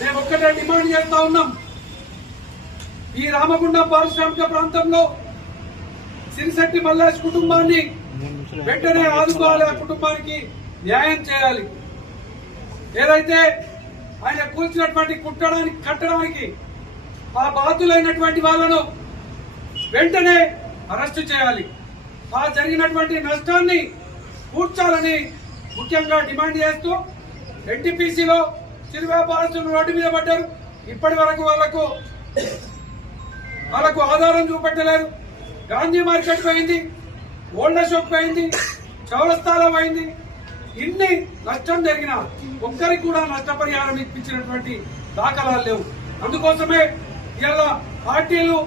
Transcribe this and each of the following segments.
మేము ఒక్కటే డిమాండ్ చేస్తా ఉన్నాం. ఈ రామగుండం పారిశ్రామిక ప్రాంతంలో సిరిశెట్టి మల్లేష్ కుటుంబాన్ని వెంటనే ఆదుకోవాలి. ఆ కుటుంబానికి న్యాయం చేయాలి. ఏదైతే ఆయన కూల్చినటువంటి కట్టడానికి ఆ బాధ్యులైనటువంటి వాళ్ళను వెంటనే అరెస్టు చేయాలి. ఆ జరిగినటువంటి నష్టాన్ని పూడ్చాలని ముఖ్యంగా డిమాండ్ చేస్తూ ఎన్టీపీసీలో చిరు వ్యాపారస్తులు రోడ్డు మీద పడ్డారు. ఇప్పటి వరకు వాళ్ళకు ఆధారం చూపెట్టలేరు. గాంధీ మార్కెట్ పోయింది, ఓల్డ్ షాప్ పోయింది, చౌరస్తాలో పోయింది. ఇన్ని నష్టం జరిగినా ఒక్కరికి కూడా నష్టపరిహారం ఇప్పించినటువంటి దాఖలాలు లేవు. అందుకోసమే ఇలా పార్టీలు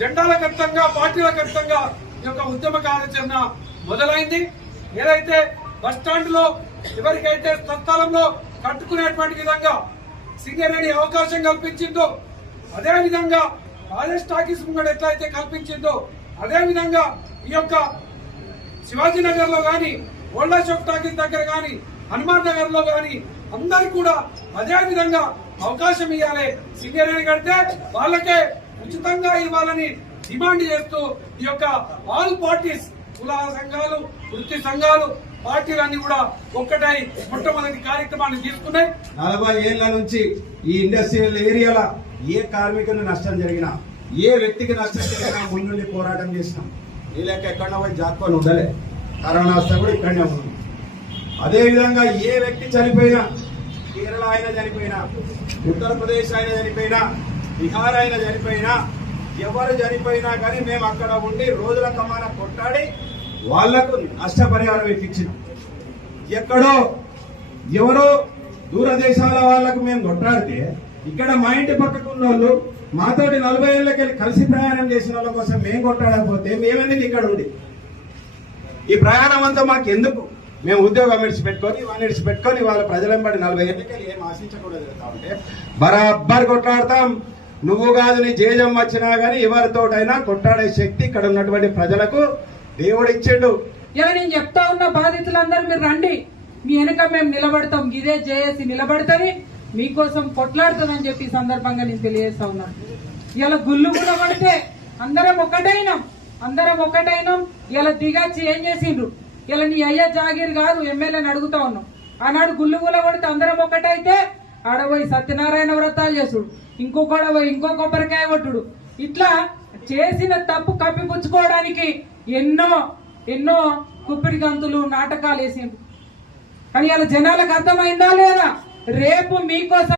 జెండాల ఖచ్చితంగా పార్టీల ఖచ్చితంగా ఈ యొక్క ఉద్యమ కార్యాచరణ మొదలైంది. ఏదైతే బస్టాండ్ లో ఎవరికైతే స్థలంలో కట్టుకునేటువంటి విధంగా సింగరేణి అవకాశం కల్పించిందో, అదే విధంగా రాజేష్ టాకీస్ ముంగడు ఎట్లయితే కల్పించిందో, అదే విధంగా ఈ యొక్క శివాజీనగర్ లో గాని, ఓల్డ్ షాప్ టాకీస్ దగ్గర గాని, హనుమాన్ నగర్ లో గాని అందరు కూడా అదే విధంగా అవకాశం ఇవ్వాలి. సింగరేణి కడితే వాళ్ళకే ఉచితంగా ఇవ్వాలని డిమాండ్ చేస్తూ ఈ యొక్క ఆల్ పార్టీస్, కుల సంఘాలు, వృత్తి సంఘాలు, పార్టీలన్నీ కూడా ఒక్కటై మొట్టమొదటి కార్యక్రమాన్ని తీసుకున్నాయి. 40 ఏళ్ల నుంచి ఈ ఇండస్ట్రియల్ ఏరియాల ఏ కార్మికులు నష్టం జరిగినా, ఏ వ్యక్తికి నష్టం జరిగినా ముందుండి పోరాటం చేసినాం. ఈ లెక్క ఎక్కడో పోయి జాక్కొని ఉండలే. కరోనా వస్తే కూడా ఇక్కడనే ఉన్నాం. అదేవిధంగా ఏ వ్యక్తి చనిపోయినా, కేరళ ఆయన చనిపోయినా, ఉత్తరప్రదేశ్ ఆయన చనిపోయినా, బీహార్ ఆయన చనిపోయినా, ఎవరు చనిపోయినా కానీ మేము అక్కడ ఉండి రోజుల కమాన కొట్టాడి వాళ్లకు నష్టపరిహారం ఇప్పించినాం. ఎక్కడో ఎవరో దూరదేశాల వాళ్లకు మేము కొట్టాడితే ఇక్కడ మా ఇంటి పక్కకు ఉన్న వాళ్ళు మాతోటి 40 ఏళ్ళకెళ్ళి కలిసి ప్రయాణం చేసిన వాళ్ళ కోసం మేము కొట్టాడకపోతే మేమెందుకు ఇక్కడ ఉంది? ఈ ప్రయాణం అంతా మాకు ఎందుకు? మేము ఉద్యోగం విడిచిపెట్టుకొని వాళ్ళని విడిచిపెట్టుకొని వాళ్ళ ప్రజలంబడి 40 ఏళ్ళకెళ్ళి ఏం ఆశించకూడదు అంటే బరాబర్ కొట్లాడతాం. నువ్వు కాదు నీ జేజం వచ్చినా గానీ ఎవరితోటైనా కొట్టాడే శక్తి ఇక్కడ ఉన్నటువంటి ప్రజలకు దేవుడు ఇచ్చిండు. ఇలా నేను చెప్తా ఉన్న బాధితులందరూ మీరు రండి, మీ వెనక మేము నిలబడతాం. ఇదే జేఏసీ నిలబడతాని మీకోసం కొట్లాడుతామని చెప్పి సందర్భంగా నేను తెలియజేస్తా ఉన్నాను. ఇలా గుళ్ళు కూడా పడితే అందరం ఒకటైనాం. ఇలా దిగచ్చి ఏం చేసిండ్రు? ఇలా నీ అయ్యా జాగీర్ కాదు ఎమ్మెల్యేని అడుగుతా ఉన్నాం. ఆనాడు గుళ్ళు కూడా పడితే అందరం ఒకటైతే ఆడపోయి సత్యనారాయణ వ్రతాలు చేసుడు, ఇంకొకడ పోయి ఇంకో కొబ్బరికాయ కొట్టుడు, ఇట్లా చేసిన తప్పు కప్పిపుచ్చుకోవడానికి ఎన్నో కుప్పిడి గంతులు నాటకాలు వేసిండ్రు. కానీ ఇలా జనాలకు అర్థమైందా లేదా? రేపు మీకోసం